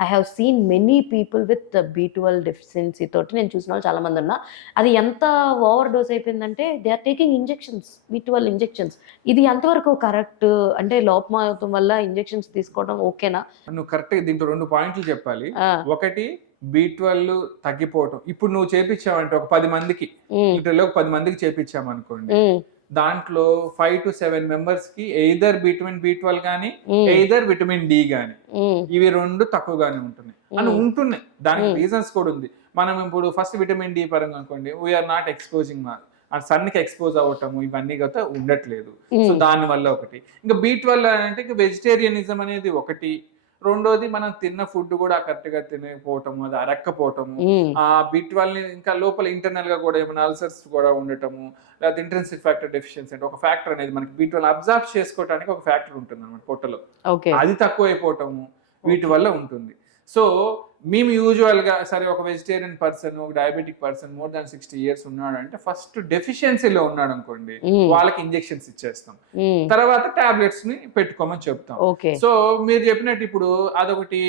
I have seen many people with B12 deficiency తోటి నేను చూసిన వాళ్ళు చాలా మంది ఉన్నా. అది ఎంత ఓవర్ డోస్ అయిపోయిందంటే they are taking injections, B12 injections. ఇది ఎంతవరకు కరెక్ట్? అంటే లోపమవటం వల్ల ఇంజెక్షన్స్ తీసుకోవడం ఓకేనా? నువ్వు కరెక్ట్ దీంట్లో 2 పాయింట్లు చెప్పాలి. ఆ! ఒకటి B12 తగ్గిపోవటం. ఇప్పుడు నువ్వు చేపించావంటే ఒక 10 మందికి, హ్మ్. వీటిలో 10 మందికి చేపించామనుకోండి. హ్మ్. దాంట్లో 5 to 7 మెంబర్స్ కి ఎయిదర్ విటమిన్ B12 గానీ, హ్మ్. ఎయిదర్ విటమిన్ డి గానీ, హ్మ్. ఇవి 2 తక్కువగానే ఉంటున్నాయి. అని ఉంటున్నాయి. దానికి హ్మ్. రీజన్స్ కూడా ఉంది. మనం ఇప్పుడు ఫస్ట్ విటమిన్ డి పరంగా అనుకోండి, వీఆర్ నాట్ ఎక్స్పోజింగ్ ఆ సన్‌కి ఎక్స్‌పోజ్ అవ్వటము ఇవన్నీ గత ఉండట్లేదు. సో హ్మ్. దాని వల్ల ఒకటి. ఇంకా B12 అంటే ఇంక వెజిటేరియనిజం అనేది ఒకటి. రెండోది మనం తిన్న ఫుడ్ కూడా కరెక్ట్‌గా తినకపోవటము, అది అరక్కపోవటము. హ్మ్. B12ని ఇంకా లోపల ఇంటర్నల్‌గా కూడా ఏమైనా అల్సర్స్ కూడా ఉండటము, లేకపోతే ఇంట్రిన్సిక్ ఫ్యాక్టర్ డెఫిషియన్సీ అంటే ఒక ఫ్యాక్టర్ అనేది మనకి B12 అబ్జార్బ్ చేసుకోవడానికి ఒక ఫ్యాక్టర్ ఉంటుందన్నమాట పొట్టలో. ఓకే. అది తక్కువైపోవటము వీటి ఓకే. వల్ల ఉంటుంది. సో మేము యూజువల్‌గా సరే ఒక వెజిటేరియన్ పర్సన్, ఒక diabetic person more than 60 years ఉన్నాడంటే ఫస్ట్ డెఫిషియన్సీలో ఉన్నాడనుకోండి, హ్మ్. వాళ్ళకి ఇంజెక్షన్స్ ఇచ్చేస్తాం. హ్మ్. తర్వాత టాబ్లెట్స్‌ని పెట్టుకోమని చెప్తాం. ఓకే. సో మీరు చెప్పినట్టు ఇప్పుడు అదొకటి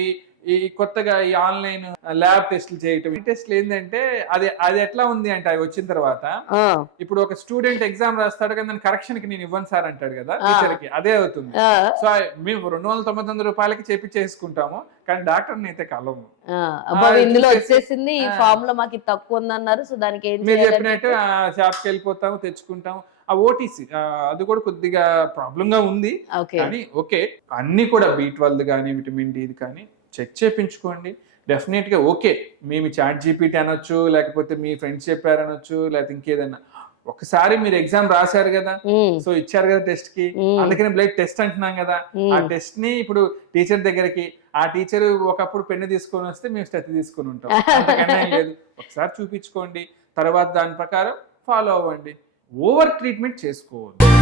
ఈ కొత్తగా ఈ ఆన్‌లైన్ ల్యాబ్ టెస్ట్‌లు చేయటం. ఈ టెస్ట్‌లు ఏందంటే అది అది ఎట్లా ఉంది అంటే అవి వచ్చిన తర్వాత ఆ! ఇప్పుడు ఒక స్టూడెంట్ ఎగ్జామ్ రాస్తాడు కానీ దాని కరెక్షన్‌కి నేను ఇవ్వను సార్ అంటాడు కదా! ఆ! టీచర్‌కి అదే అవుతుంది. ఆ! సో మేము రూ. 299కి చేపిచ్చేసుకుంటాము. కానీ డాక్టర్‌ని అయితే కలవము. ఆ! అబ్బా! ఇందులో చూసేసి వచ్చేసింది. ఈ ఆ! ఫార్ములా మాకు ఇది తక్కువుందన్నారు. సో దానికి ఏం మీరు చేయాలని చెప్పినట్టు చెప్పి షాప్‌కెళ్ళిపోతాము, తెచ్చుకుంటాము. ఆ ఓటీసీ అది కూడా కొద్దిగా ప్రాబ్లమ్‌గా ఉంది. ఓకే. కానీ ఓకే. అన్నీ కూడా B12 గాని, విటమిన్ డిది కానీ చెక్ చేపించుకోండి. డెఫినిట్‌గా ఓకే. మేము చాట్ జీపీటీ అనొచ్చు, లేకపోతే మీ ఫ్రెండ్స్ చెప్పారనొచ్చు, లేకపోతే ఇంకేదన్నా. ఒకసారి మీరు ఎగ్జామ్ రాసారు గదా! హ్మ్. సో ఇచ్చారు గదా టెస్ట్‌కి. హ్మ్. అందుకని బ్లడ్ టెస్ట్ అంటున్నాం గదా! ఆ హ్మ్. టెస్ట్‌ని ఇప్పుడు టీచర్ దగ్గరికి ఆ టీచరు ఒకప్పుడు పెన్ను తీసుకొనొస్తే మేము స్టెత్ తీసుకొనుంటాం. అంతకన్నా ఏం లేదు. ఒకసారి చూపించుకోండి. తర్వాత దాని ప్రకారం ఫాలో అవ్వండి. ఓవర్ ట్రీట్‌మెంట్ చేసుకోవద్దు.